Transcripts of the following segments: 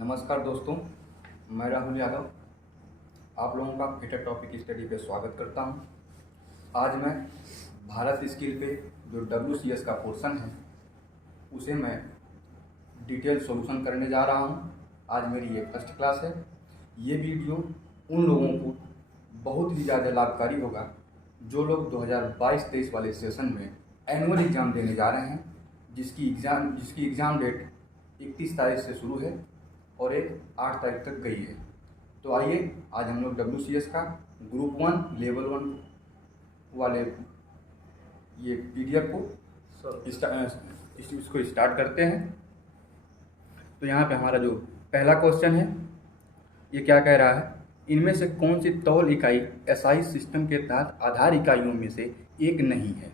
नमस्कार दोस्तों, मैं राहुल यादव आप लोगों का फिटर टॉपिक स्टडी पे स्वागत करता हूं। आज मैं भारत स्किल पे जो WCS का पोर्शन है उसे मैं डिटेल सॉल्यूशन करने जा रहा हूं। आज मेरी ये फर्स्ट क्लास है। ये वीडियो उन लोगों को बहुत ही ज़्यादा लाभकारी होगा जो लोग 2022-23 वाले सेशन में एनुअल एग्ज़ाम देने जा रहे हैं, जिसकी एग्ज़ाम डेट 31 तारीख से शुरू है और एक 8 तारीख तक गई है। तो आइए आज हम लोग WCS का ग्रुप 1 लेवल 1 वाले ये PDF को इसको स्टार्ट करते हैं। तो यहाँ पे हमारा जो पहला क्वेश्चन है ये क्या कह रहा है, इनमें से कौन सी तौल इकाई SI सिस्टम के तहत आधार इकाइयों में से एक नहीं है।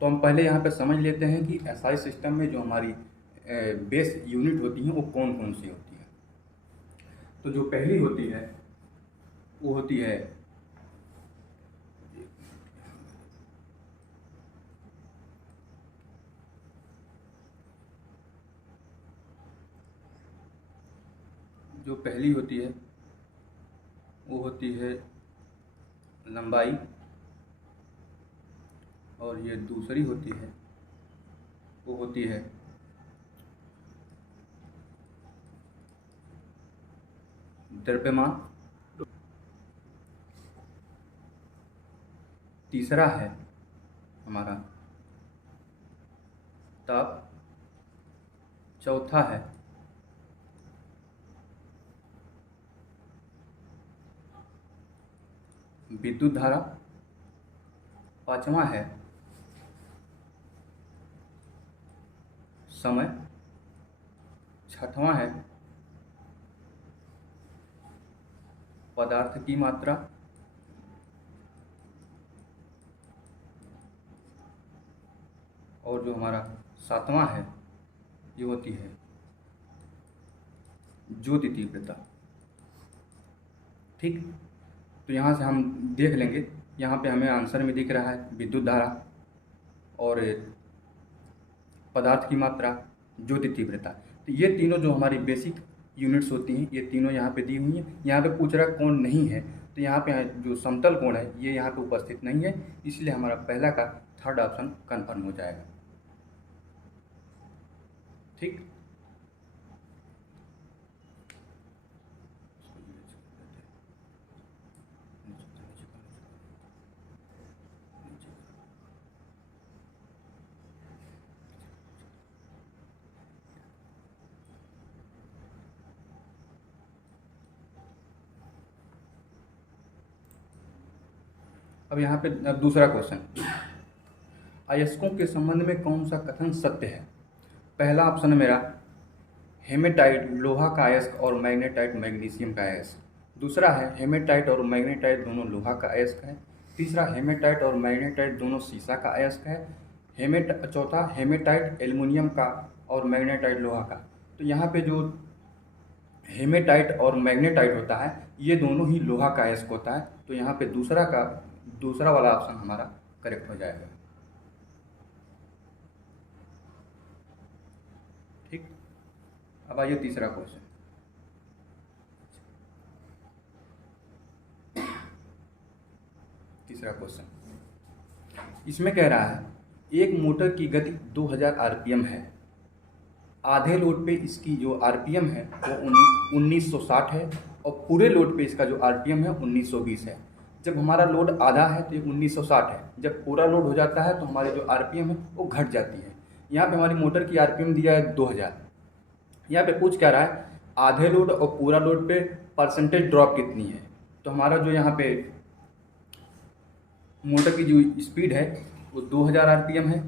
तो हम पहले यहाँ पे समझ लेते हैं कि SI सिस्टम में जो हमारी बेस यूनिट होती हैं वो कौन कौन सी होती है। तो जो पहली होती है वो होती है वो होती है लंबाई, और ये दूसरी होती है वो होती है द्रव्यमान, तीसरा है हमारा ताप, चौथा है विद्युत धारा, पांचवा है समय, छठवां है पदार्थ की मात्रा, और जो हमारा सातवां है ये होती है ज्योति तीव्रता। ठीक, तो यहाँ से हम देख लेंगे, यहाँ पे हमें आंसर में दिख रहा है विद्युत धारा और पदार्थ की मात्रा, ज्योति तीव्रता। तो ये तीनों जो हमारी बेसिक यूनिट्स होती हैं ये तीनों यहाँ पे दी हुई हैं। यहाँ पे पूछ रहा कोण नहीं है, तो यहाँ पे जो समतल कोण है ये यहाँ पे उपस्थित नहीं है, इसलिए हमारा पहला का थर्ड ऑप्शन कन्फर्म हो जाएगा। ठीक, अब यहाँ पे अब दूसरा क्वेश्चन, अयस्कों के संबंध में कौन सा कथन सत्य है। पहला ऑप्शन मेरा हेमेटाइट लोहा का अयस्क और मैग्नेटाइट मैग्नीशियम का अयस्क। दूसरा है हेमेटाइट और मैग्नेटाइट दोनों लोहा का अयस्क है। तीसरा हेमेटाइट और मैग्नेटाइट दोनों सीसा का अयस्क है। चौथा हेमेटाइट एल्युमिनियम का और मैग्नेटाइट लोहा का। तो यहाँ पे जो हेमेटाइट और मैग्नेटाइट होता है ये दोनों ही लोहा का अयस्क होता है। तो यहाँ पे दूसरा वाला ऑप्शन हमारा करेक्ट हो जाएगा। ठीक, अब आइए तीसरा क्वेश्चन। इसमें कह रहा है एक मोटर की गति 2000 RPM है, आधे लोड पे इसकी जो RPM है वो 1960 है और पूरे लोड पे इसका जो RPM है 1920 है। जब हमारा लोड आधा है तो ये 1960 है, जब पूरा लोड हो जाता है तो हमारी जो RPM है वो घट जाती है। यहाँ पे हमारी मोटर की RPM दिया है 2000। यहाँ पे पूछ क्या रहा है आधे लोड और पूरा लोड पे परसेंटेज ड्रॉप कितनी है। तो हमारा जो यहाँ पे मोटर की जो स्पीड है वो 2000 RPM है।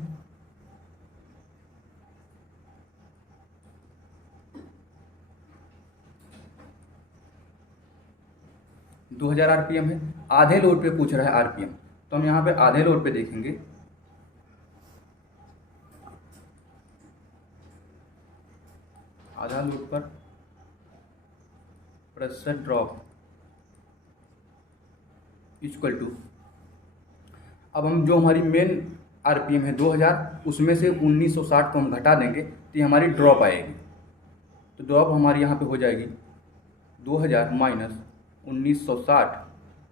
RPM है, आधे लोड पे पूछ रहा है RPM, तो हम यहाँ पे आधे लोड पे देखेंगे। आधा लोड पर प्रतिशत ड्रॉप इक्वल टू, अब हम जो हमारी मेन RPM है 2000 उसमें से 1960 को हम घटा देंगे तो ये हमारी ड्रॉप आएगी। तो ड्रॉप हमारी यहाँ पे हो जाएगी 2000 माइनस 1960।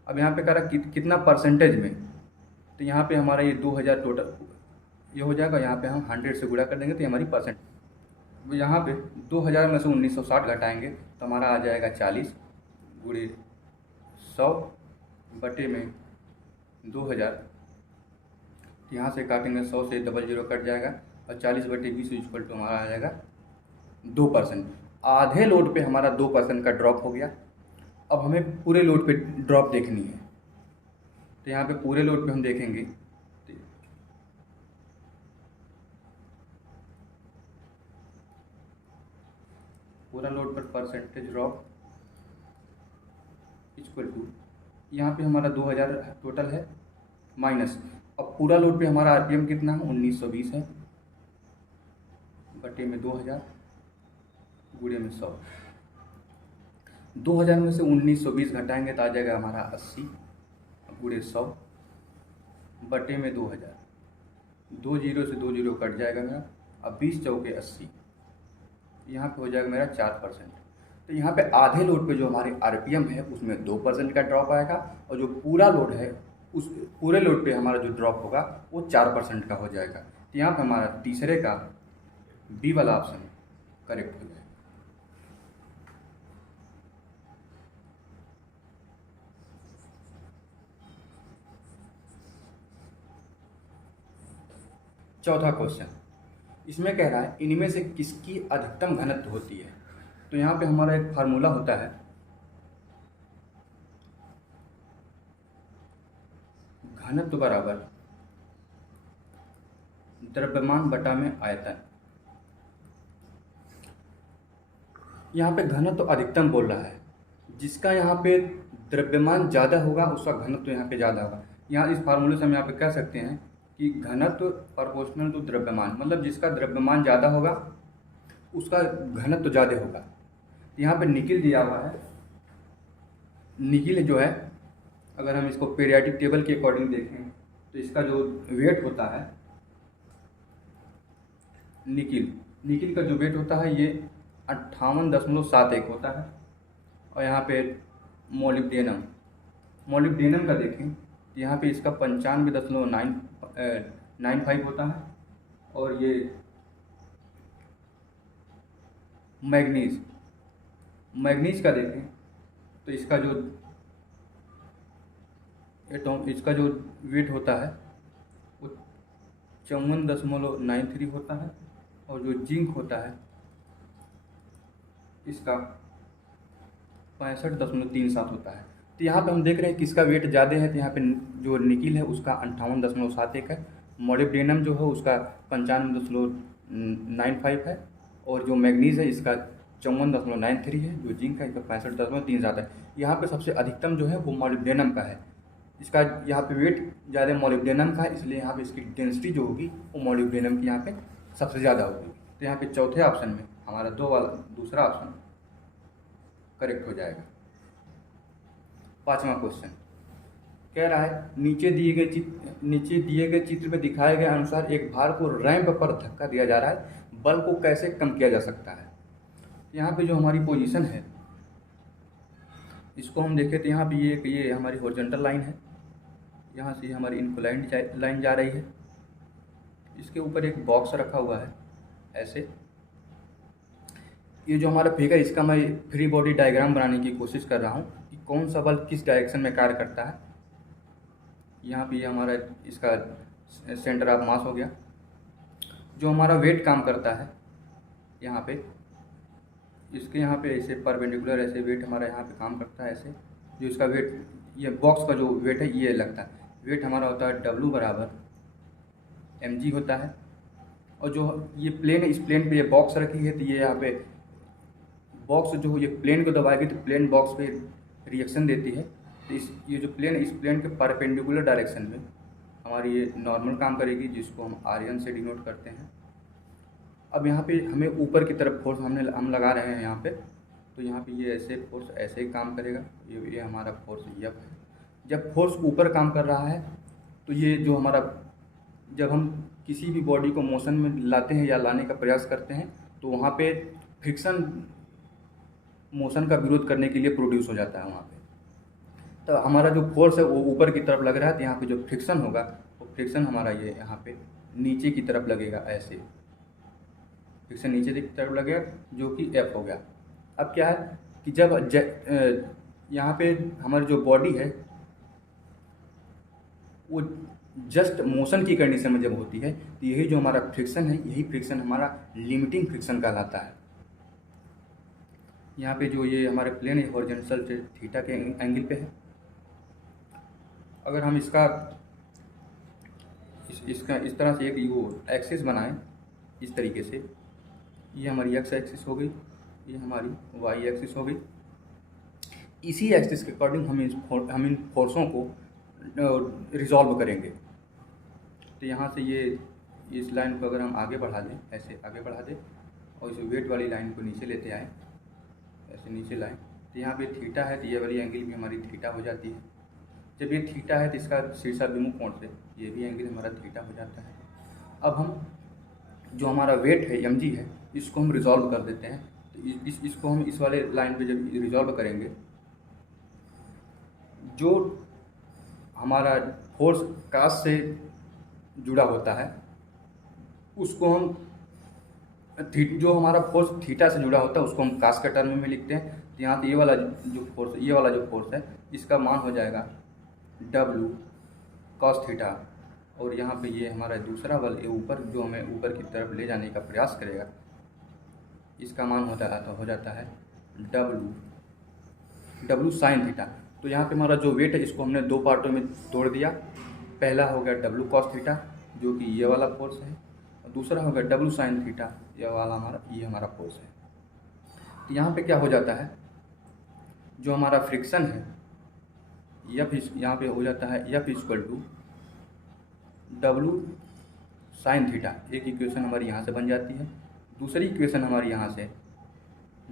अब यहाँ पे कह रहा कितना परसेंटेज में, तो यहाँ पे हमारा ये 2000 टोटल ये हो जाएगा। यहाँ पे हम 100 से गुणा कर देंगे तो ये हमारी परसेंट, यहाँ पे 2000 में से 1960 घटाएंगे तो हमारा आ जाएगा 40 गुणे 100 बटे में 2000। यहाँ से काटेंगे 100 से 00 कट जाएगा और 40 बटे 20 इक्वल टू हमारा आ जाएगा 2%। आधे लोड पे हमारा 2% का ड्रॉप हो गया। अब हमें पूरे लोड पे ड्रॉप देखनी है, तो यहाँ पे पूरे लोड पे हम देखेंगे पूरा लोड पर परसेंटेज ड्रॉप इक्वल टू, यहाँ पे हमारा 2000 टोटल है माइनस, अब पूरा लोड पे हमारा आरपीएम कितना है 1920 है बटे में 2000 गुणे में 100। 2000 में से 1920 घटाएंगे तो आ जाएगा हमारा 80 गुणे 100 बटे में 2000। 20 से 20 कट जाएगा मेरा, अब 20 चौके 80, यहाँ पे हो जाएगा मेरा 4%। तो यहाँ पे आधे लोड पे जो हमारे आरपीएम है उसमें 2% का ड्रॉप आएगा, और जो पूरा लोड है उस पूरे लोड पे हमारा जो ड्रॉप होगा वो 4% का हो जाएगा। तो यहाँ पे हमारा तीसरे का बी वाला ऑप्शन करेक्ट हो जाएगा। चौथा क्वेश्चन, इसमें कह रहा है इनमें से किसकी अधिकतम घनत्व होती है। तो यहाँ पे हमारा एक फार्मूला होता है, घनत्व बराबर द्रव्यमान बटा में आयतन। यहाँ पे घनत्व अधिकतम बोल रहा है, जिसका यहाँ पे द्रव्यमान ज़्यादा होगा उसका घनत्व यहाँ पे ज़्यादा होगा। यहाँ इस फार्मूले से हम यहाँ पे कह सकते हैं कि घनत्व प्रोपोर्शनल टू द्रव्यमान, मतलब जिसका द्रव्यमान ज़्यादा होगा उसका घनत्व ज़्यादा होगा। यहाँ पे निकिल दिया हुआ है, निकिल जो है अगर हम इसको पीरियोडिक टेबल के अकॉर्डिंग देखें तो इसका जो वेट होता है निकिल का जो वेट होता है ये 58.71 होता है। और यहाँ पे मोलिब्डेनम का देखें तो यहाँ पे इसका 95.95 होता है। और ये मैग्नीज का देखें तो इसका जो वेट होता है वो 54.93 होता है। और जो जिंक होता है इसका 65.37 होता है। तो यहाँ पे हम देख रहे हैं किसका वेट ज़्यादा है, तो यहाँ पे जो निकिल है उसका 58.71 है, मोलिब्डेनम जो है उसका 95.95 है, और जो मैग्नीज है इसका 54.93 है, जो जिंक है इसका 65.37 है। यहाँ पे सबसे अधिकतम जो है वो मोलिब्डेनम का है, इसका यहाँ पे वेट ज़्यादा मोलिब्डेनम का है, इसलिए यहाँ पे इसकी डेंसिटी जो होगी वो मोलिब्डेनम की यहाँ पे सबसे ज़्यादा होगी। तो यहाँ पे चौथे ऑप्शन में हमारा दूसरा ऑप्शन करेक्ट हो जाएगा। पांचवा क्वेश्चन कह रहा है नीचे दिए गए चित्र में दिखाए गए अनुसार एक भार को रैंप पर धक्का दिया जा रहा है, बल को कैसे कम किया जा सकता है। यहाँ पे जो हमारी पोजीशन है इसको हम देखें तो यहाँ पे ये हमारी हॉरिजॉन्टल लाइन है, यहाँ से हमारी इंक्लाइंड लाइन जा रही है, इसके ऊपर एक बॉक्स रखा हुआ है ऐसे। ये जो हमारा फिगर इसका मैं फ्री बॉडी डायग्राम बनाने की कोशिश कर रहा हूँ कि कौन सा बल किस डायरेक्शन में कार्य करता है। यहाँ पे ये हमारा इसका सेंटर ऑफ मास हो गया। जो हमारा वेट काम करता है यहाँ पे, इसके यहाँ पे ऐसे परपेंडिकुलर ऐसे वेट हमारा यहाँ पे काम करता है ऐसे। जो इसका वेट, ये बॉक्स का जो वेट है ये लगता है, वेट हमारा होता है W बराबर mg होता है। और जो ये प्लेन है, इस प्लेन पे ये बॉक्स रखी है, तो ये यहाँ पे बॉक्स जो ये प्लेन को दबाएगी तो प्लेन बॉक्स पे रिएक्शन देती है। तो ये जो प्लेन, इस प्लेन के परपेंडिकुलर डायरेक्शन में हमारी ये नॉर्मल काम करेगी, जिसको हम आर्यन से डिनोट करते हैं। अब यहाँ पे हमें ऊपर की तरफ फोर्स हम लगा रहे हैं यहाँ पे, तो यहाँ पे ये ऐसे फोर्स ऐसे ही काम करेगा। ये हमारा फोर्स F है। जब फोर्स ऊपर काम कर रहा है तो ये जो हमारा, जब हम किसी भी बॉडी को मोशन में लाते हैं या लाने का प्रयास करते हैं तो वहाँ पे फ्रिक्शन मोशन का विरोध करने के लिए प्रोड्यूस हो जाता है वहाँ पे। तो हमारा जो फोर्स है वो ऊपर की तरफ लग रहा है, तो यहाँ पे जो फ्रिक्शन होगा वो फ्रिक्शन हमारा ये यहाँ पे नीचे की तरफ लगेगा, ऐसे फ्रिक्शन नीचे की तरफ लगेगा, जो कि F हो गया। अब क्या है कि जब यहाँ पे हमारी जो बॉडी है वो जस्ट मोशन की कंडीशन में जब होती है, तो यही जो हमारा फ्रिक्शन है, यही फ्रिक्शन हमारा लिमिटिंग फ्रिक्शन कहलाता है। यहाँ पे जो ये हमारे प्लेन है हॉरिजॉन्टल से थीटा के एंगल पे है। अगर हम इसका इस तरह से एक यू एक्सिस बनाएं, इस तरीके से, ये हमारी एक्स एक्सिस हो गई, ये हमारी वाई एक्सिस हो गई। इसी एक्सिस के अकॉर्डिंग हम इन फोर्सों को रिजॉल्व करेंगे। तो यहाँ से ये इस लाइन को अगर हम आगे बढ़ा दें, ऐसे आगे बढ़ा दें, और इस वेट वाली लाइन को नीचे लेते आए, ऐसे नीचे लाएं, तो यहाँ पे थीटा है, तो ये वाली एंगल भी हमारी थीटा हो जाती है। जब ये थीटा है तो इसका शीर्षाभिमुख कोण से ये भी एंगल हमारा थीटा हो जाता है। अब हम जो हमारा वेट है mg है, इसको हम रिजॉल्व कर देते हैं। तो इसको हम इस वाले लाइन पे जब रिजॉल्व करेंगे, जो हमारा फोर्स कास से जुड़ा होता है उसको हम जो हमारा फोर्स थीटा से जुड़ा होता है उसको हम कास के टर्म में लिखते हैं। तो यहाँ तो ये वाला जो फोर्स है इसका मान हो जाएगा W cos थीटा, और यहाँ पे ये हमारा दूसरा बल ऊपर जो हमें ऊपर की तरफ ले जाने का प्रयास करेगा, इसका मान हो जाता है W sin थीटा। तो यहाँ पे हमारा जो वेट है इसको हमने दो पार्टों में तोड़ दिया। पहला हो गया W cos थीटा, जो कि ये वाला फोर्स है, और दूसरा हो गया W sin थीटा, ये हमारा फोर्स है। तो यहाँ पे क्या हो जाता है, जो हमारा फ्रिक्शन है F यहाँ पे हो जाता है F equal to W sin theta. एक इक्वेशन हमारी यहाँ से बन जाती है। दूसरी इक्वेशन हमारी यहाँ से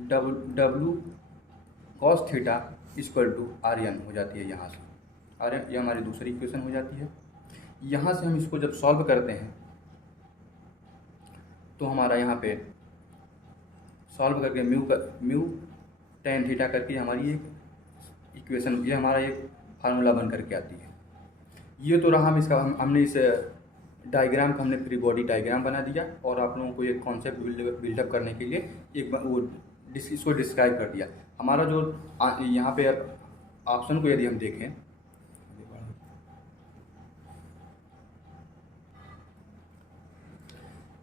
W cos theta equal to RN हो जाती है। यहाँ से RN ये हमारी दूसरी इक्वेशन हो जाती है। यहाँ से हम इसको जब सॉल्व करते हैं तो हमारा यहाँ पे सॉल्व करके म्यू tan थीटा करके हमारी एक इक्वेशन, ये हमारा एक फार्मूला बन करके आती है। ये तो रहा हमने इस डायग्राम का हमने फ्री बॉडी डायग्राम बना दिया, और आप लोगों को एक कॉन्सेप्ट बिल्डअप करने के लिए इसको डिस्क्राइब कर दिया। हमारा जो यहाँ पे ऑप्शन को यदि हम देखें,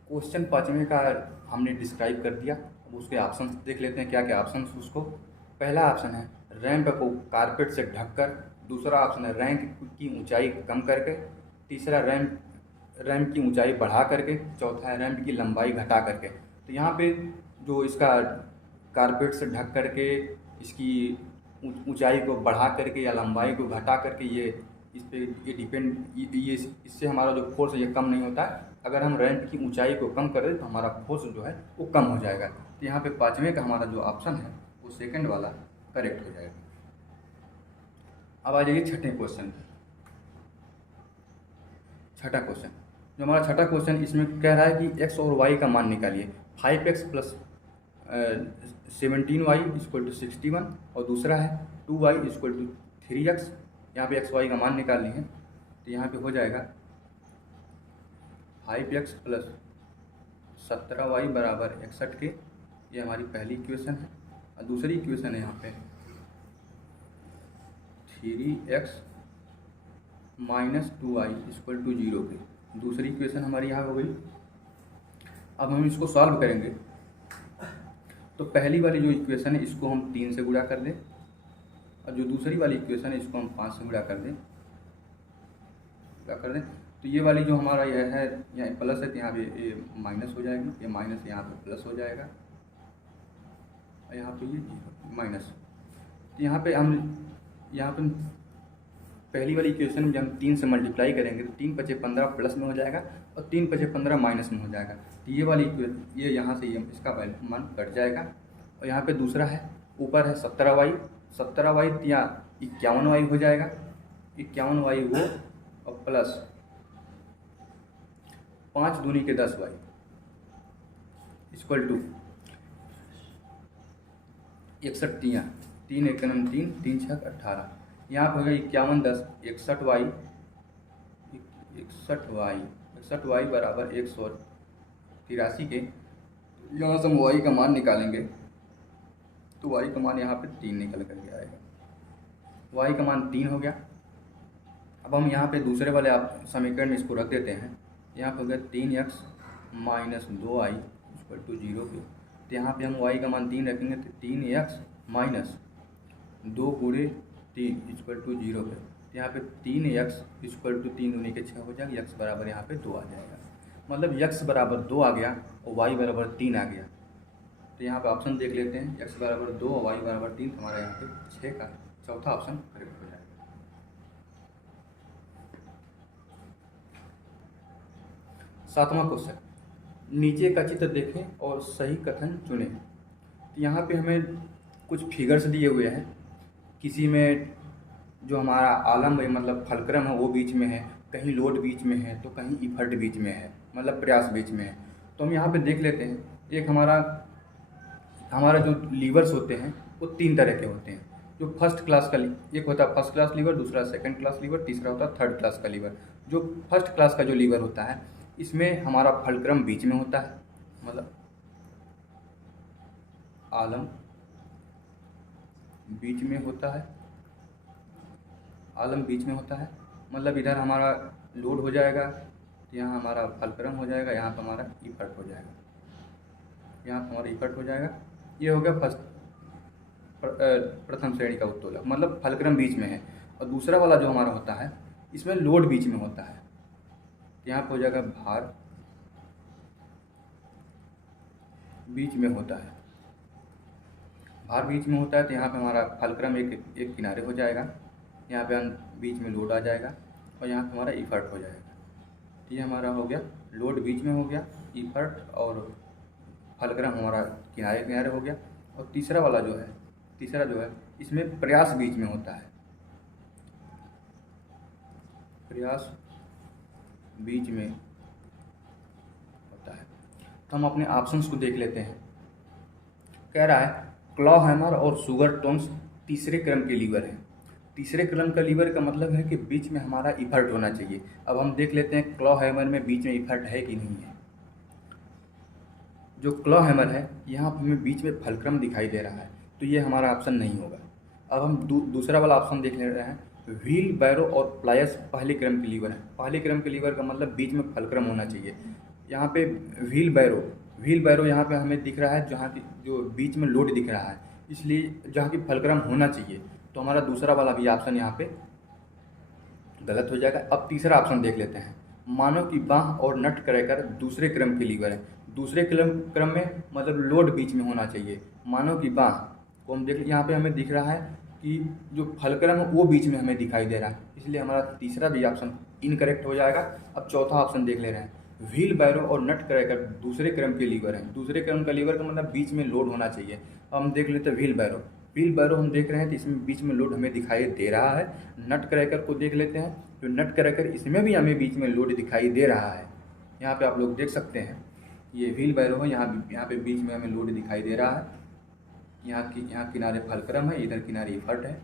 क्वेश्चन 5वें का हमने डिस्क्राइब कर दिया। अब उसके ऑप्शन देख लेते हैं क्या क्या ऑप्शन उसको। पहला ऑप्शन है रैंप को कारपेट से ढककर, दूसरा ऑप्शन है रैंप की ऊंचाई कम करके, तीसरा रैंप की ऊंचाई बढ़ा करके, चौथा है रैंप की लंबाई घटा करके। तो यहाँ पे जो इसका कारपेट से ढक करके इसकी ऊंचाई को बढ़ा करके या लंबाई को घटा करके, ये डिपेंड ये इससे हमारा जो फोर्स है ये कम नहीं होता है। अगर हम रैंप की ऊंचाई को कम कर दें तो हमारा फोर्स जो है वो कम हो जाएगा। तो यहाँ पे 5वें का हमारा जो ऑप्शन है वो सेकंड वाला करेक्ट हो जाएगा। अब आ जाइए छठे क्वेश्चन पे। छठा क्वेश्चन, जो हमारा छठा क्वेश्चन इसमें कह रहा है कि x और y का मान निकालिए। 5x plus 17y equal to 61, और दूसरा है 2y इक्वल टू 3x। यहाँ पे x y का मान निकालनी है, तो यहाँ पे हो जाएगा 5x प्लस 17y बराबर 61 के। ये हमारी पहली इक्वेशन है। और दूसरी इक्वेशन है यहाँ पे 3x minus 2y equal to 0 के। दूसरी इक्वेशन हमारी यहाँ हो गई। अब हम इसको सॉल्व करेंगे, तो पहली वाली जो इक्वेशन है इसको हम 3 से गुणा कर दें, और जो दूसरी वाली इक्वेशन है इसको हम 5 से गुणा कर दें। तो ये वाली जो हमारा यह है, यहाँ प्लस है तो यहाँ पे ये माइनस हो जाएगी, ये माइनस यहाँ पे प्लस हो जाएगा, और यहाँ पे ये माइनस। तो यहाँ पे पहली वाली इक्वेशन में जब हम 3 से मल्टीप्लाई करेंगे तो 3 पचे 15 प्लस में हो जाएगा, और 3 पचे 15 माइनस में हो जाएगा। तो ये वाली ये यहाँ से इसका मान कट जाएगा। और यहाँ पे दूसरा है, ऊपर है 17y या 51y हो जाएगा। 51y वो, और प्लस 5 दूनी के 10y इक्वल टू 61 तियाँ, 3 एक नम 3, 3 छक 18। यहाँ पर हो गया 51 10 61y, 61y बराबर 183 के। यहाँ से हम y का मान निकालेंगे तो y का मान यहाँ पे 3 निकल करके आएगा। y का मान 3 हो गया। अब हम यहाँ पे दूसरे वाले आप समीकरण में इसको रख देते हैं। यहाँ पे हो गया 3x minus 2y equal to 0 पे। तो यहाँ पे हम y का मान 3 रखेंगे तो 3x माइनस 2 गुणे 3 इक्वल टू 0 पे। तो यहाँ पे 3x इक्वल टू 3 दूनी के 6 हो जाएगा। x बराबर यहाँ पे 2 आ जाएगा, मतलब x बराबर 2 आ गया और y बराबर 3 आ गया। तो यहाँ पे ऑप्शन देख लेते हैं, x बराबर 2 और y बराबर 3, हमारा यहाँ पे 6 का चौथा ऑप्शन करेक्ट हो जाएगा। सातवां क्वेश्चन, नीचे का चित्र देखें और सही कथन चुनें। तो यहाँ पे हमें कुछ फिगर्स दिए हुए हैं। किसी में जो हमारा आलम है मतलब फलक्रम है वो बीच में है, कहीं लोड बीच में है तो कहीं इफर्ट बीच में है, मतलब प्रयास बीच में है। तो हम यहाँ पे देख लेते हैं, एक हमारा जो लीवर्स होते हैं वो 3 तरह के होते हैं। जो फर्स्ट क्लास का एक होता है फर्स्ट क्लास लीवर, दूसरा सेकंड क्लास लीवर, तीसरा होता है थर्ड क्लास का लीवर। जो फर्स्ट क्लास का जो लीवर होता है इसमें हमारा फलक्रम बीच में होता है, मतलब आलम बीच में होता है, आलम बीच में होता है, मतलब इधर हमारा लोड हो जाएगा, यहाँ हमारा फलक्रम हो जाएगा, यहाँ पर हमारा इफर्ट हो जाएगा, यहाँ पर हमारा इफर्ट हो जाएगा। ये हो गया प्रथम श्रेणी का उत्तोलक, मतलब फलक्रम बीच में है। और दूसरा वाला जो हमारा होता है इसमें लोड बीच में होता है, यहाँ पर हो जाएगा भार बीच में होता है, भार बीच में होता है। तो यहाँ पे हमारा फलक्रम एक किनारे हो जाएगा, यहाँ पे बीच में लोड आ जाएगा और यहाँ पे हमारा इफर्ट हो जाएगा। तो ये हमारा हो गया लोड बीच में हो गया, इफर्ट और फलक्रम हमारा किनारे किनारे हो गया। और तीसरा जो है इसमें प्रयास बीच में होता है, प्रयास बीच में होता है। तो हम अपने ऑप्शंस को देख लेते हैं। कह रहा है क्लॉहैमर और शुगर टोन्स तीसरे क्रम के लीवर हैं। तीसरे क्रम का लीवर का मतलब है कि बीच में हमारा इफर्ट होना चाहिए। अब हम देख लेते हैं क्लॉहैमर में बीच में इफर्ट है कि नहीं है। जो क्लॉहैमर है यहाँ हमें बीच में फलक्रम दिखाई दे रहा है, तो ये हमारा ऑप्शन नहीं होगा। अब हम दूसरा वाला ऑप्शन देख ले रहे हैं, व्हील बैरो और प्लायस पहले क्रम के लीवर है। पहले क्रम के लीवर का मतलब बीच में फलक्रम होना चाहिए। यहाँ पे व्हील बैरो यहाँ पे हमें दिख रहा है जहाँ की जो बीच में लोड दिख रहा है, इसलिए जहाँ की फलक्रम होना चाहिए। तो हमारा दूसरा वाला भी ऑप्शन यहाँ पे गलत हो जाएगा। अब तीसरा ऑप्शन देख लेते हैं, मानव की बाह और नट क्रैकर दूसरे क्रम के लीवर है। दूसरे क्रम में मतलब लोड बीच में होना चाहिए। मानव की बाह को हम देख, यहाँ पे हमें दिख रहा है कि जो फलक्रम है वो बीच में हमें दिखाई दे रहा है, इसलिए हमारा तीसरा भी ऑप्शन इनकरेक्ट हो जाएगा। अब चौथा ऑप्शन देख ले रहे हैं, व्हील बैरो और नट क्रैकर दूसरे क्रम के लीवर हैं। दूसरे क्रम का लीवर का मतलब बीच में लोड होना चाहिए। अब हम देख लेते हैं व्हील बैरो हम देख रहे हैं तो इसमें बीच में लोड हमें दिखाई दे रहा है। नट क्रैकर को देख लेते हैं, तो नट क्रैकर इसमें भी हमें बीच में लोड दिखाई दे रहा है। यहाँ पे आप लोग देख सकते हैं ये व्हील बैरो है, यहाँ पे बीच में हमें लोड दिखाई दे रहा है। यहाँ किनारे फलक्रम है, इधर किनारे इफर्ट है।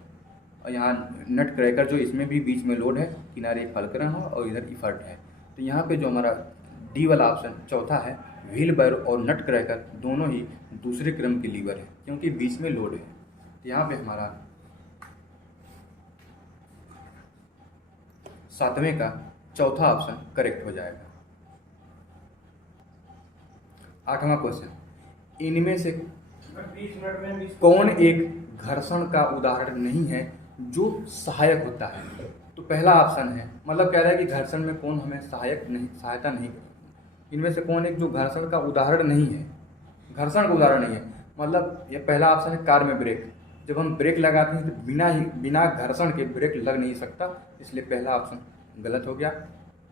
और यहाँ नट क्रैकर जो इसमें भी बीच में लोड है, किनारे फलक्रम है और इधर इफर्ट है। तो यहाँ पे जो हमारा डी वाला ऑप्शन चौथा है, व्हील बैरो और नट क्रैकर दोनों ही दूसरे क्रम के लीवर है क्योंकि बीच में लोड है। तो यहाँ पे हमारा 7वें का चौथा ऑप्शन करेक्ट हो जाएगा। 8वां क्वेश्चन, इनमें से कौन एक घर्षण का उदाहरण नहीं है जो सहायक होता है। तो पहला ऑप्शन है, मतलब कह रहा है कि घर्षण में कौन हमें सहायता नहीं करता। इनमें से कौन एक जो घर्षण का उदाहरण नहीं है, घर्षण का उदाहरण नहीं है, मतलब ये पहला ऑप्शन है कार में ब्रेक। जब हम ब्रेक लगाते हैं तो बिना घर्षण के ब्रेक लग नहीं सकता, इसलिए पहला ऑप्शन गलत हो गया।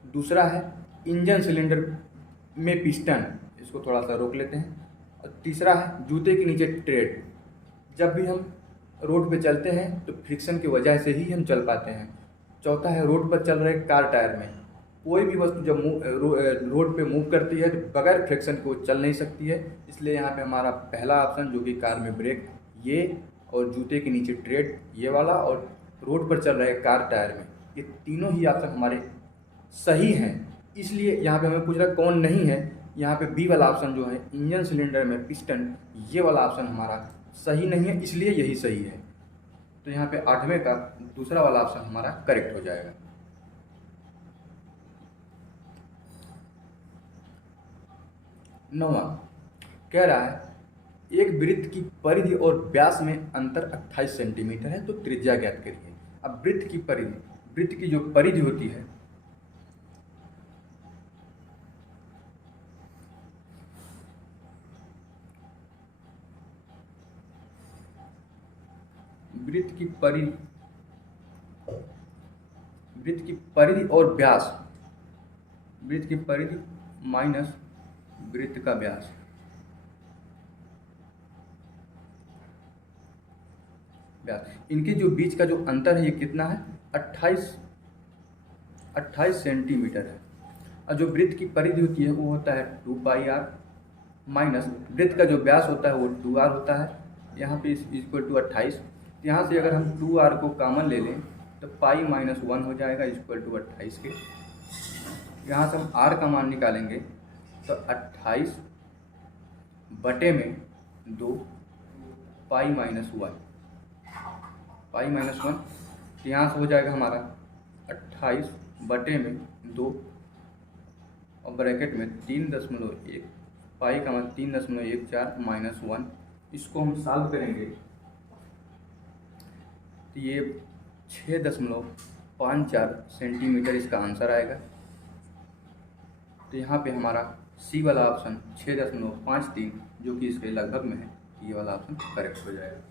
दूसरा है इंजन सिलेंडर में पिस्टन, इसको थोड़ा सा रोक लेते हैं। और तीसरा है जूते के नीचे ट्रेड। जब भी हम रोड पे चलते हैं तो फ्रिक्शन की वजह से ही हम चल पाते हैं। चौथा है रोड पर चल रहे कार टायर में कोई भी वस्तु जब रोड पे मूव करती है तो बगैर फ्रिक्शन को चल नहीं सकती है, इसलिए यहाँ पे हमारा पहला ऑप्शन जो कि कार में ब्रेक ये और जूते के नीचे ट्रेड ये वाला और रोड पर चल रहे कार टायर में, ये तीनों ही ऑप्शन हमारे सही हैं। इसलिए यहाँ पे हमें पूछ रहा कौन नहीं है, यहाँ पे बी वाला ऑप्शन जो है इंजन सिलेंडर में पिस्टन, ये वाला ऑप्शन हमारा सही नहीं है, इसलिए यही सही है। तो यहाँ पे 8वें का दूसरा वाला ऑप्शन हमारा करेक्ट हो जाएगा। 9वां कह रहा है एक वृत्त की परिधि और व्यास में अंतर 28 सेंटीमीटर है, तो त्रिज्या ज्ञात करिए। अब वृत्त की परिधि, वृत्त की जो परिधि होती है, वृत्त की परिधि और व्यास, वृत्त की परिधि माइनस वृत्त का व्यास, इनके जो बीच का जो अंतर है ये कितना है 28 सेंटीमीटर है। और जो वृत्त की परिधि होती है वो होता है 2πr माइनस वृत्त का जो व्यास होता है वो 2r होता है। यहाँ पे इक्वल टू 28, यहाँ से अगर हम 2r को कॉमन ले लें तो पाई माइनस 1 हो जाएगा इक्वल टू 28 के। यहाँ से हम r का मान निकालेंगे तो 28 बटे में 2 पाई माइनस 1, पाई माइनस 1, तो यहाँ से हो जाएगा हमारा 28 बटे में 2 और ब्रैकेट में 3.1, पाई का मान 3.14 माइनस 1। इसको हम सॉल्व करेंगे तो ये 6.54 सेंटीमीटर इसका आंसर आएगा। तो यहाँ पे हमारा सी वाला ऑप्शन 6.53 जो कि इसके लगभग में है, ये वाला ऑप्शन करेक्ट हो जाएगा।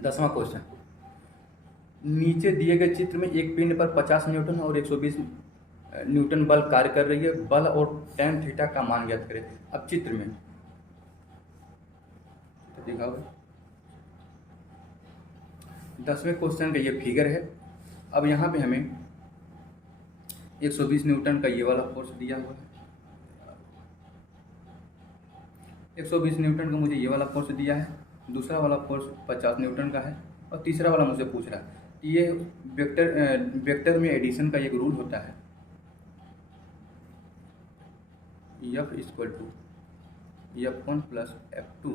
दसवां क्वेश्चन, नीचे दिए गए चित्र में एक पिंड पर 50 न्यूटन और 120 न्यूटन बल कार्य कर रही है, बल और tan थीटा का मान ज्ञात करें। अब चित्र में तो दिखाओ 10वें क्वेश्चन का ये फिगर है। अब यहाँ पे हमें 120 न्यूटन का ये वाला फोर्स दिया हुआ है, 120 न्यूटन का मुझे ये वाला फोर्स दिया है, दूसरा वाला फोर्स 50 न्यूटन का है और तीसरा वाला मुझसे पूछ रहा है कि ये वेक्टर में एडिशन का एक रूल होता है, F equal to F1 plus F2,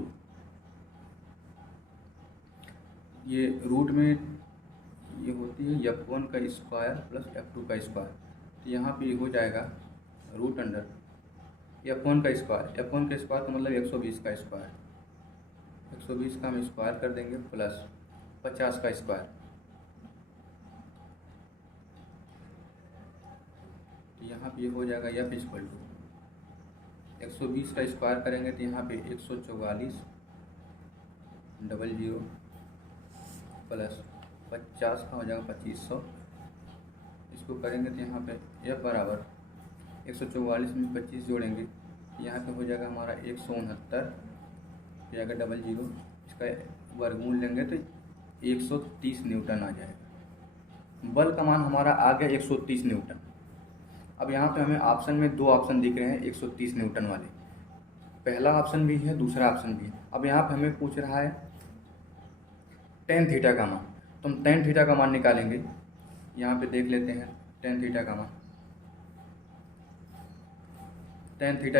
ये रूट में ये होती है F1 का स्क्वायर प्लस F2 का स्क्वायर। तो यहाँ पे हो जाएगा रूट अंडर F1 का स्क्वायर, F1 का स्क्वायर का मतलब 120 का स्क्वायर, 120 का हम स्क्वायर कर देंगे प्लस 50 का स्क्वायर। तो यहाँ पे ये हो जाएगा F इक्वल टू 120 का स्क्वायर करेंगे तो यहाँ पे 144 00 प्लस 50 का हो जाएगा 2500। इसको करेंगे तो यहाँ पे F बराबर 144 में 25 जोड़ेंगे, यहाँ पे हो जाएगा हमारा 169 जाएगा 00, इसका वर्गमूल लेंगे तो 130 न्यूटन आ जाएगा। बल का मान हमारा आ गया 130 न्यूटन। अब यहाँ पे हमें ऑप्शन में दो ऑप्शन दिख रहे हैं 130 न्यूटन वाले, पहला ऑप्शन भी है दूसरा ऑप्शन भी है। अब यहाँ पे हमें पूछ रहा है tan थीटा का मान, तो हम tan थीटा का मान निकालेंगे। यहाँ पे देख लेते हैं tan थीटा का मान, tan थीटा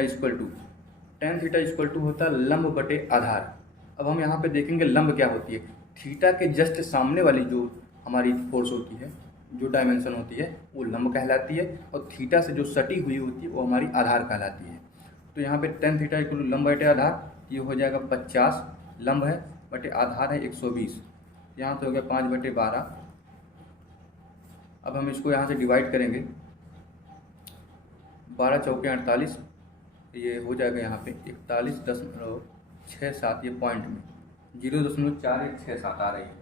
इक्वल टू होता है लंब बटे आधार। अब हम यहाँ पे देखेंगे लंब क्या होती है, थीटा के जस्ट सामने वाली जो हमारी फोर्स होती है, जो डायमेंशन होती है वो लंब कहलाती है, और थीटा से जो सटी हुई होती है वो हमारी आधार कहलाती है। तो यहाँ पे tan थीटा इक्वल टू लंब बटे आधार, ये हो जाएगा 50 लंब है बटे आधार है 120, यहाँ से हो गया 5/12। अब हम इसको यहाँ से डिवाइड करेंगे, 12 चौके 48, ये हो जाएगा यहाँ पे 41.67, ये पॉइंट में 0.4167 आ रही है।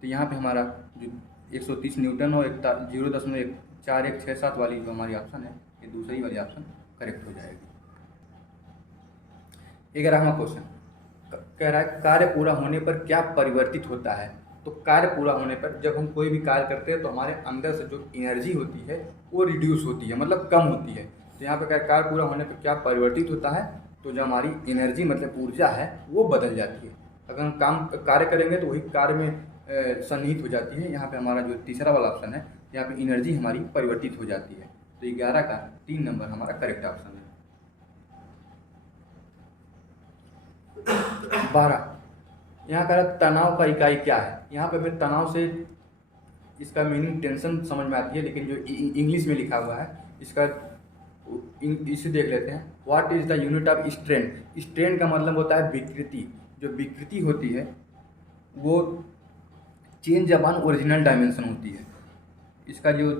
तो यहाँ पे हमारा जो 130 न्यूटन और 0.4167 वाली जो हमारी ऑप्शन है, ये दूसरी वाली ऑप्शन करेक्ट हो जाएगी। 11वां क्वेश्चन कह रहा है कार्य पूरा होने पर क्या परिवर्तित होता है। तो कार्य पूरा होने पर जब हम कोई भी कार्य करते हैं तो हमारे अंदर से जो एनर्जी होती है वो रिड्यूस होती है, मतलब कम होती है। तो यहाँ पर कार्य पूरा होने पर क्या परिवर्तित होता है, तो जो हमारी एनर्जी मतलब ऊर्जा है वो बदल जाती है। अगर हम कार्य करेंगे तो वही कार्य में सन्निहित हो जाती है। यहाँ पे हमारा जो तीसरा वाला ऑप्शन है, यहाँ पे एनर्जी हमारी परिवर्तित हो जाती है। तो 11 का 3 नंबर हमारा करेक्ट ऑप्शन है। 12, यहाँ का तनाव का इकाई क्या है। यहाँ पे फिर तनाव से इसका मीनिंग टेंशन समझ में आती है, लेकिन जो इंग्लिश में लिखा हुआ है इसका इसे देख लेते हैं। What is the unit of strain. Strain का मतलब होता है विकृति। जो विकृति होती है वो चेंज अपॉन ओरिजिनल डायमेंशन होती है। इसका जो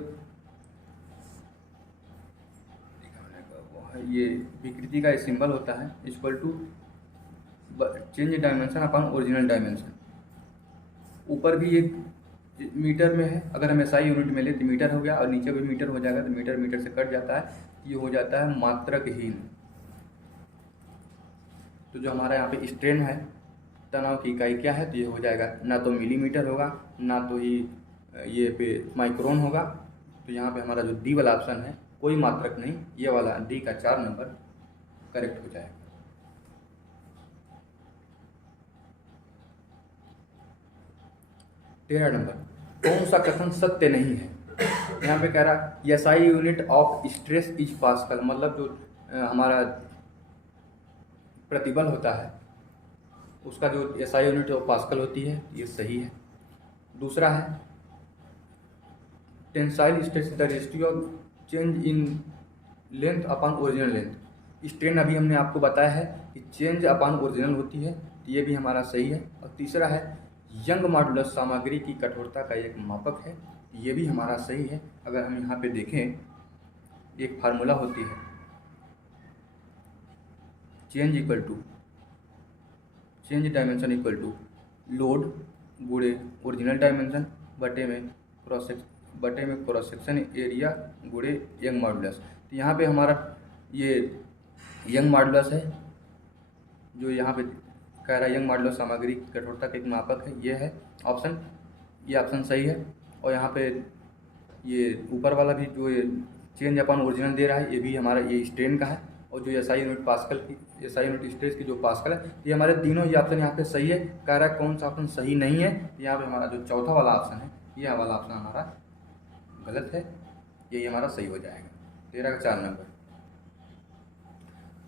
ये विकृति का सिंबल होता है equal to change dimension upon original dimension. ऊपर भी एक मीटर में है, अगर हम एसआई यूनिट में ले तो मीटर हो गया, और नीचे भी मीटर हो जाएगा तो मीटर मीटर से कट जाता है, ये हो जाता है मात्रकहीन। तो जो हमारा यहाँ पे स्ट्रेन है, तनाव की इकाई क्या है, तो ये हो जाएगा ना तो मिलीमीटर होगा ना तो ही ये पे माइक्रोन होगा। तो यहाँ पे हमारा जो डी वाला ऑप्शन है कोई मात्रक नहीं, ये वाला डी का 4 नंबर करेक्ट हो जाएगा। 13 नंबर, कौन सा कथन सत्य नहीं है। यहाँ पे कह रहा SI unit of stress is pascal, मतलब जो हमारा प्रतिबल होता है उसका जो एसआई यूनिट ऑफ पास्कल होती है, ये सही है। दूसरा है tensile stress the ratio of change in length upon original length. Strain अभी हमने आपको बताया है कि चेंज अपॉन ओरिजिनल होती है, तो ये भी हमारा सही है। और तीसरा है यंग मॉडुलस सामग्री की कठोरता का एक मापक है, ये भी हमारा सही है। अगर हम यहाँ पे देखें, एक फार्मूला होती है change equal to change dimension equal to load गुणे ओरिजिनल डायमेंशन बटे में क्रॉस सेक्शन एरिया गुणे यंग मॉडुलस। तो यहाँ पे हमारा ये यंग मॉडुलस है, जो यहाँ पे कह रहा है यंग मॉडुलस सामग्री की कठोरता का एक मापक है, ये है ऑप्शन, ये ऑप्शन सही है। और यहाँ पे ये ऊपर वाला भी जो ये चेंज अपॉन ओरिजिनल दे रहा है, ये भी हमारा ये स्ट्रेन का है। और जो एसआई यूनिट पास्कल की एसआई यूनिट स्ट्रेस की जो पास्कल है, ये हमारे तीनों ही ऑप्शन यहाँ पे सही है। कह रहा है कौन सा ऑप्शन सही नहीं है, यहाँ पे हमारा जो चौथा वाला ऑप्शन है, ये वाला ऑप्शन हमारा गलत है, यही हमारा सही हो जाएगा। 13 का 4 number.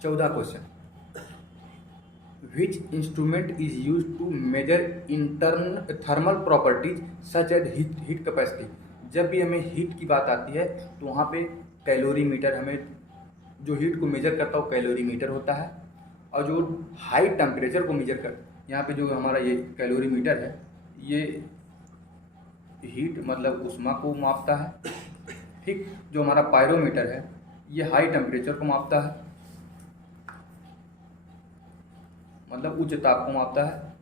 14 question, which instrument is use to measure internal thermal properties such as heat capacity. जब भी हमें हीट की बात आती है तो वहाँ पे कैलोरीमीटर, हमें जो हीट को मेजर करता है वो कैलोरीमीटर होता है। और जो हाई टेम्परेचर को मेजर कर, यहाँ पे जो हमारा ये कैलोरीमीटर है, ये हीट मतलब ऊष्मा को मापता है, ठीक। जो हमारा पायरोमीटर है ये हाई टेम्परेचर को मापता है, मतलब उच्च ताप को मापता है।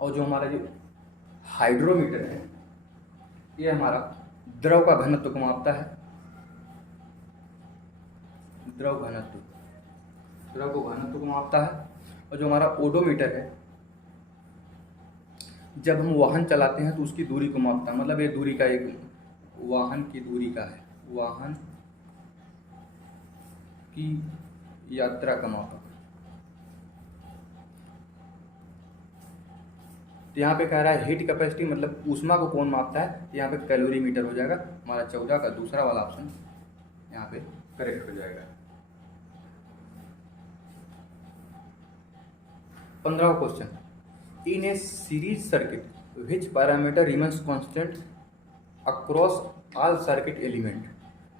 और जो हमारा जो हाइड्रोमीटर है, ये हमारा द्रव का घनत्व को मापता है, द्रव को घनत्व को मापता है। और जो हमारा ओडोमीटर है, जब हम वाहन चलाते हैं तो उसकी दूरी को मापता है, मतलब ये दूरी का एक वाहन की दूरी का है, वाहन की यात्रा का मापक। तो यहाँ पे कह रहा है हीट कैपेसिटी मतलब ऊष्मा को कौन मापता है, यहाँ पे कैलोरीमीटर हो जाएगा। हमारा 14 का दूसरा वाला ऑप्शन यहाँ पे करेक्ट हो जाएगा। 15वां question, in a series circuit which parameter remains constant across all circuit element.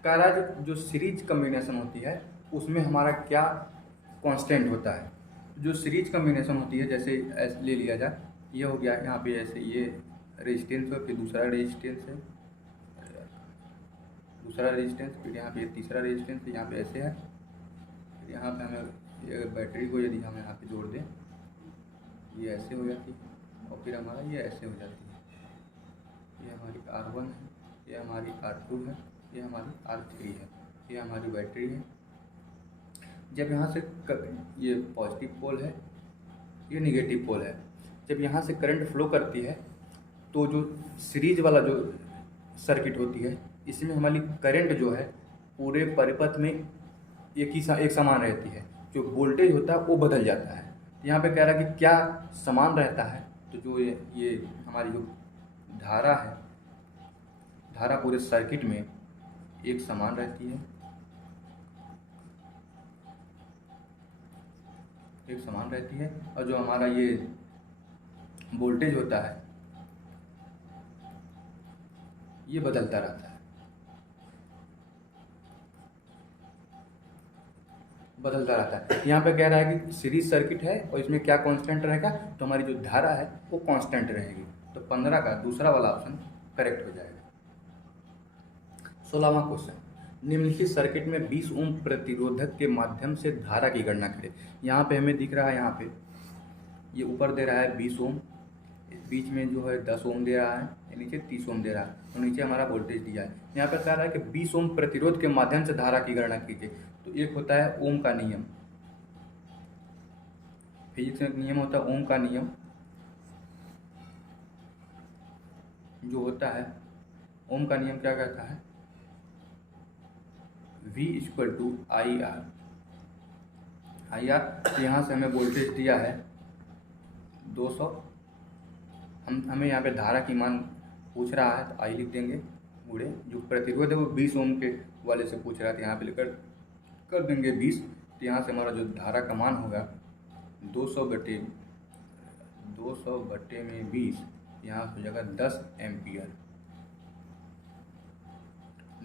कह रहा है जो सीरीज कम्बिनेशन होती है उसमें हमारा क्या कांस्टेंट होता है। जो सीरीज कम्बिनेशन होती है, जैसे ले लिया जाए, ये हो गया यहाँ पे ऐसे, ये रेजिस्टेंस है, फिर दूसरा रेजिस्टेंस है, फिर यहाँ पे तीसरा रेजिस्टेंस है, यहाँ पे ऐसे है। फिर यहाँ पे हमें ये बैटरी को यदि हम यहाँ पे जोड़ दें, ये ऐसे हो जाती है, और फिर हमारा ये ऐसे हो जाती है। ये हमारी R1 है, ये हमारी R2 है, ये हमारी R3 है, ये हमारी बैटरी है। जब यहाँ से ये पॉजिटिव पोल है, ये निगेटिव पोल है, जब यहाँ से करंट फ्लो करती है तो जो सीरीज वाला जो सर्किट होती है इसमें हमारी करंट जो है पूरे परिपथ में एक समान रहती है। जो वोल्टेज होता है वो बदल जाता है। यहाँ पे कह रहा है कि क्या समान रहता है, तो जो ये हमारी जो धारा है, धारा पूरे सर्किट में एक समान रहती है, एक समान रहती है। और जो हमारा ये वोल्टेज होता है ये बदलता रहता है, बदलता रहता है। यहाँ पे कह रहा है कि सीरीज सर्किट है और इसमें क्या कांस्टेंट रहेगा, तो हमारी जो धारा है वो कांस्टेंट रहेगी। तो 15 का दूसरा वाला ऑप्शन करेक्ट हो जाएगा। 16वां क्वेश्चन, निम्नलिखित सर्किट में 20 ओम प्रतिरोधक के माध्यम से धारा की गणना करें। यहाँ पे हमें दिख रहा है, यहाँ पे ये ऊपर दे रहा है 20 ओम, बीच में जो है 10 ओम दे रहा है, नीचे 30 ओम दे रहा है और नीचे हमारा वोल्टेज दिया है। यहाँ पर कह रहा है कि 20 ओम प्रतिरोध के माध्यम से धारा की गणना कीजिए। तो एक होता है ओम का नियम, फिजिक्स में एक नियम होता है ओम का नियम, जो होता है ओम का नियम क्या कहता है, V = IR। तो यहाँ से हमें वोल्टेज दिया है 200, हमें यहाँ पे धारा की मान पूछ रहा है तो आई लिख देंगे बूढ़े। जो प्रतिरोध है वो 20 ओम के वाले से पूछ रहा है, तो यहाँ पे लेकर कर देंगे 20। तो यहाँ से हमारा जो धारा का मान होगा 200 बटे में 20, यहाँ हो जाएगा 10 एम्पियर,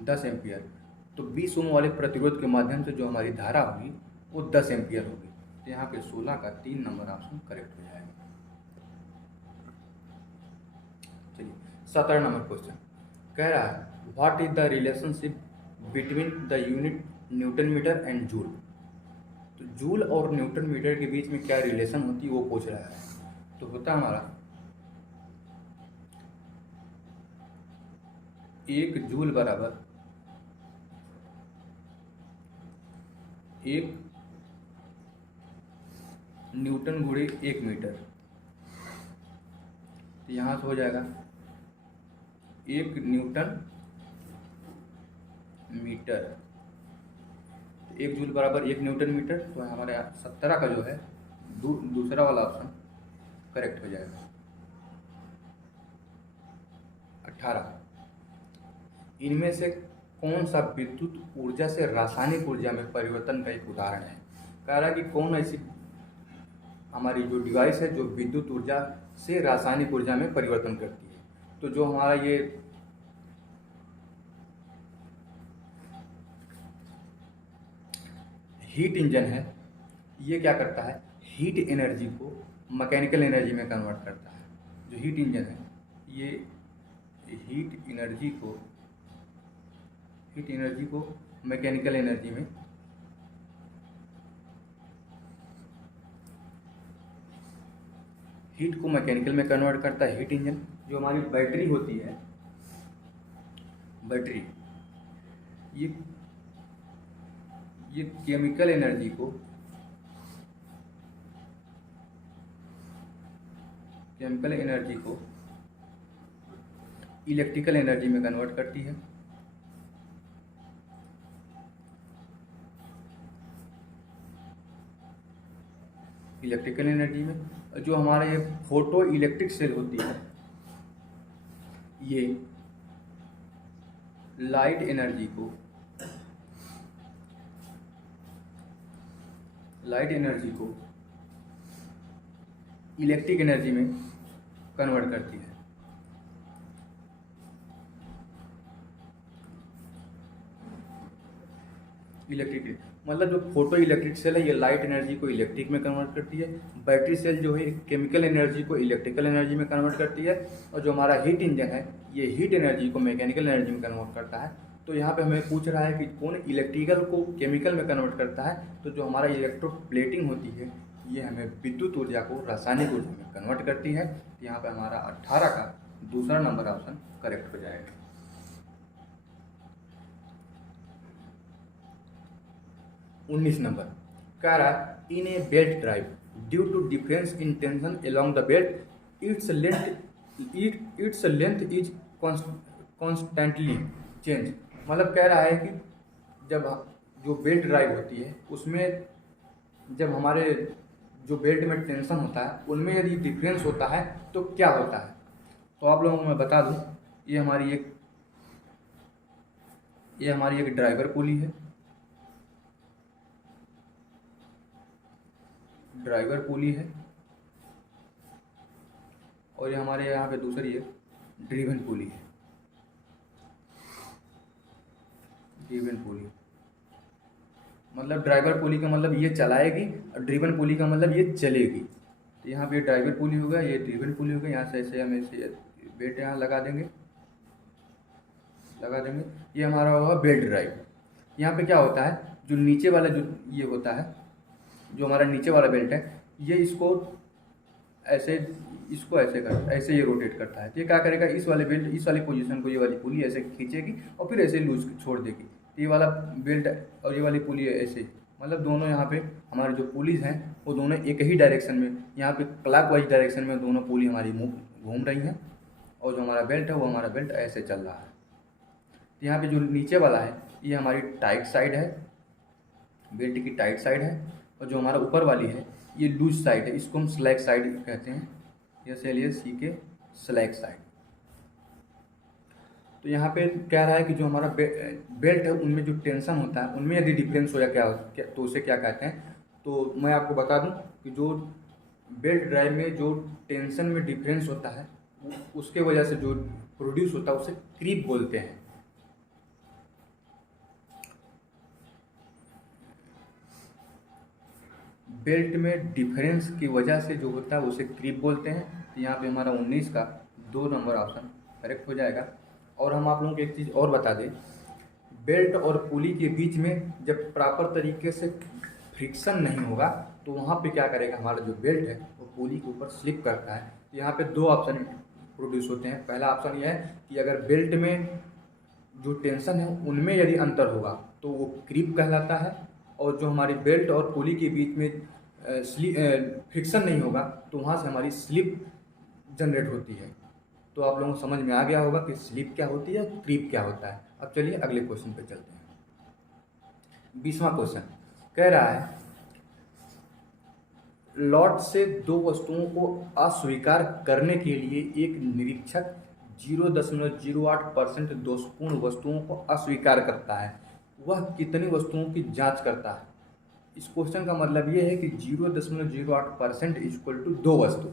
10 एम्पियर। तो 20 ओम वाले प्रतिरोध के माध्यम से जो हमारी धारा होगी वो 10 एम्पियर होगी। तो यहाँ पे 16 का 3 नंबर ऑप्शन करेक्ट हो जाएगा। चलिए 17 नंबर क्वेश्चन कह रहा है, what is the relationship between the unit newton metre and joule. तो जूल और न्यूटन मीटर के बीच में क्या रिलेशन होती है वो पूछ रहा है। तो होता हमारा 1 जूल बराबर 1 न्यूटन गुणे 1 मीटर। तो यहाँ से हो जाएगा 1 न्यूटन मीटर, 1 जूल बराबर 1 न्यूटन मीटर। तो हमारे 17 का जो है दूसरा वाला ऑप्शन करेक्ट हो जाएगा। 18, इनमें से कौन सा विद्युत ऊर्जा से रासायनिक ऊर्जा में परिवर्तन का एक उदाहरण है। कह रहा है कि कौन ऐसी हमारी जो डिवाइस है जो विद्युत ऊर्जा से रासायनिक ऊर्जा में परिवर्तन करती है। तो जो हमारा ये हीट इंजन है, ये क्या करता है, हीट एनर्जी को मैकेनिकल एनर्जी में कन्वर्ट करता है। जो हीट इंजन है ये हीट एनर्जी को मैकेनिकल एनर्जी में हीट को मैकेनिकल में कन्वर्ट करता है हीट इंजन। जो हमारी बैटरी होती है, बैटरी ये केमिकल एनर्जी को इलेक्ट्रिकल एनर्जी में कन्वर्ट करती है। इलेक्ट्रिकल एनर्जी में जो हमारे फोटो इलेक्ट्रिक सेल होती है, ये लाइट एनर्जी को इलेक्ट्रिक एनर्जी में कन्वर्ट करती है। इलेक्ट्रिक मतलब जो फोटो इलेक्ट्रिक सेल है ये लाइट एनर्जी को इलेक्ट्रिक में कन्वर्ट करती है। बैटरी सेल जो है केमिकल एनर्जी को इलेक्ट्रिकल एनर्जी में कन्वर्ट करती है। और जो हमारा हीट इंजन है ये हीट एनर्जी को मैकेनिकल एनर्जी में कन्वर्ट करता है। तो यहाँ पे हमें पूछ रहा है कि कौन इलेक्ट्रिकल को केमिकल में कन्वर्ट करता है। तो जो हमारा इलेक्ट्रोप्लेटिंग होती है ये हमें विद्युत ऊर्जा को रासायनिक ऊर्जा में कन्वर्ट करती है। तो यहाँ पे हमारा 18 का दूसरा नंबर ऑप्शन करेक्ट हो जाएगा। 19 नंबर कह रहा है, in a belt drive due to difference in tension along the belt its length is constantly change. मतलब कह रहा है कि जब जो बेल्ट ड्राइव होती है उसमें जब हमारे जो बेल्ट में टेंशन होता है उनमें यदि डिफरेंस होता है तो क्या होता है। तो आप लोगों को मैं बता दूं, ये हमारी एक ड्राइवर पुली है, ड्राइवर पुली है, और ये हमारे यहाँ पे दूसरी है ड्रिवन पुली है, ड्रिवन पुली। मतलब ड्राइवर पुली का मतलब ये चलाएगी और ड्रिवन पुली का मतलब ये चलेगी। तो यहाँ पे ड्राइवर पुली होगा, ये ड्रिवन पुली होगा। यहाँ से ऐसे हम ऐसे बेल्ट यहाँ लगा देंगे। ये हमारा होगा बेल्ट ड्राइव। यहाँ पे क्या होता है, जो नीचे वाला जो ये होता है, जो हमारा नीचे वाला बेल्ट है, ये इसको ऐसे ये रोटेट करता है। तो ये क्या करेगा, इस वाले पोजीशन को ये वाली पुली ऐसे खींचेगी और फिर ऐसे लूज छोड़ देगी। तो ये वाला बेल्ट और ये वाली पुली ऐसे, मतलब दोनों यहाँ पे हमारे जो पुलीज हैं वो दोनों एक ही डायरेक्शन में, यहाँ पे क्लॉकवाइज डायरेक्शन में दोनों पुली हमारी घूम रही हैं, और जो हमारा बेल्ट है वो हमारा बेल्ट ऐसे चल रहा है। तो यहाँ पे जो नीचे वाला है ये हमारी टाइट साइड है, बेल्ट की टाइट साइड है, और जो हमारा ऊपर वाली है ये लूज साइड है, इसको हम स्लैक साइड कहते हैं। ये सी के स्लैक साइड। तो यहाँ पे कह रहा है कि जो हमारा बेल्ट है उनमें जो टेंशन होता है उनमें यदि डिफरेंस हो या क्या तो उसे क्या कहते हैं। तो मैं आपको बता दूं कि जो बेल्ट ड्राइव में जो टेंशन में डिफरेंस होता है उसके वजह से जो प्रोड्यूस होता है उसे क्रीप बोलते हैं। बेल्ट में डिफरेंस की वजह से जो होता है उसे क्रीप बोलते हैं। तो यहाँ पे हमारा 19 का 2 नंबर ऑप्शन करेक्ट हो जाएगा। और हम आप लोगों को एक चीज़ और बता दें, बेल्ट और पुली के बीच में जब प्रॉपर तरीके से फ्रिक्शन नहीं होगा तो वहाँ पे क्या करेगा, हमारा जो बेल्ट है वो पुली के ऊपर स्लिप करता है। यहाँ पे 2 ऑप्शन प्रोड्यूस होते हैं। पहला ऑप्शन यह है कि अगर बेल्ट में जो टेंशन है उनमें यदि अंतर होगा तो वो क्रीप कहलाता है, और जो हमारी बेल्ट और पुली के बीच में फ्रिक्शन नहीं होगा तो वहाँ से हमारी स्लिप जनरेट होती है। तो आप लोगों को समझ में आ गया होगा कि स्लिप क्या होती है, क्रीप क्या होता है। अब चलिए अगले क्वेश्चन पे चलते हैं। 20वां क्वेश्चन कह रहा है, लॉट से 2 वस्तुओं को अस्वीकार करने के लिए एक निरीक्षक 0.08% दोषपूर्ण वस्तुओं को अस्वीकार करता है, वह कितनी वस्तुओं की जांच करता है। इस क्वेश्चन का मतलब ये है कि 0.08% इक्वल टू 2 वस्तु,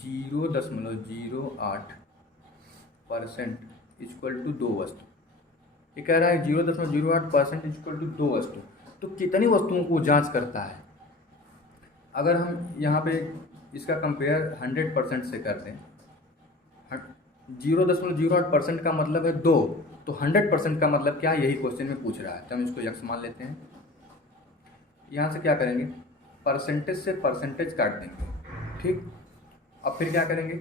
0.08% इक्वल टू 2 वस्तु। ये कह रहा है 0.08% इक्वल टू 2 वस्तु, तो कितनी वस्तुओं को जांच करता है। अगर हम यहाँ पे इसका कंपेयर 100% से कर दें, 0.08% का मतलब है 2, तो 100% का मतलब क्या, यही क्वेश्चन में पूछ रहा है। तो हम इसको यक्स मान लेते हैं। यहाँ से क्या करेंगे, परसेंटेज से परसेंटेज काट देंगे, ठीक। अब फिर क्या करेंगे,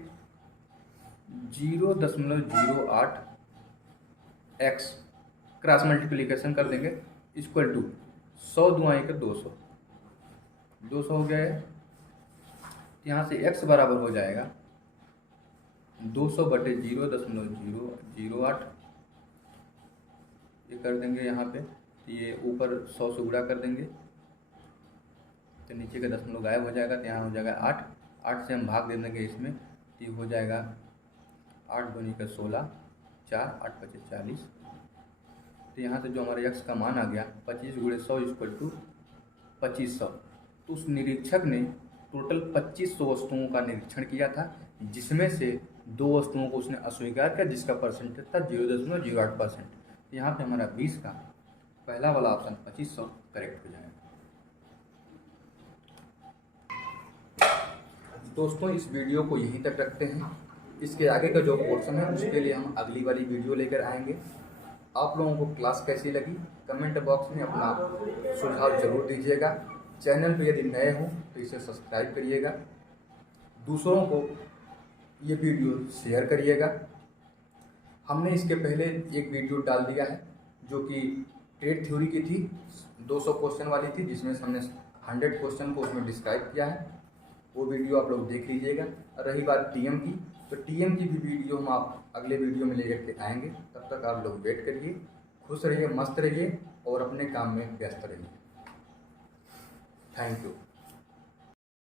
0.08 x क्रॉस मल्टीप्लिकेशन कर देंगे इक्वल टू 100 दुआएं के 200 हो गया है। यहाँ से x बराबर हो जाएगा 200 बटे 0.008, ये कर देंगे यहाँ पे, ये ऊपर 100 से गुणा कर देंगे तो नीचे का दशमलव गायब हो जाएगा। तो यहाँ हो जाएगा 8 से हम भाग दे देंगे इसमें, तो ये हो जाएगा 8 दूनी का 16, 4 8 25 40। तो यहाँ से जो हमारे x का मान आ गया 25 × 100 इक्वल टू 2500। तो उस निरीक्षक ने टोटल 2500 वस्तुओं का निरीक्षण किया था, जिसमें से 2 वस्तुओं को उसने अस्वीकार किया, जिसका परसेंटेज था 0.08%। यहाँ पे हमारा 20 का पहला वाला ऑप्शन 2500 करेक्ट हो जाएगा। दोस्तों इस वीडियो को यहीं तक रखते हैं। इसके आगे का जो पोर्शन है उसके लिए हम अगली वाली वीडियो लेकर आएंगे। आप लोगों को क्लास कैसी लगी कमेंट बॉक्स में अपना सुझाव जरूर दीजिएगा। चैनल पर यदि नए हो तो इसे सब्सक्राइब करिएगा, दूसरों को ये वीडियो शेयर करिएगा। हमने इसके पहले एक वीडियो डाल दिया है जो कि ट्रेड थ्योरी की थी, 200 क्वेश्चन वाली थी, जिसमें से हमने 100 क्वेश्चन को उसमें डिस्क्राइब किया है। वो वीडियो आप लोग देख लीजिएगा। रही बात टीएम की, तो टीएम की भी वीडियो हम आप अगले वीडियो में लेकर के आएंगे। तब तक आप लोग वेट करिए, खुश रहिए, मस्त रहिए और अपने काम में व्यस्त रहिए। Thank you.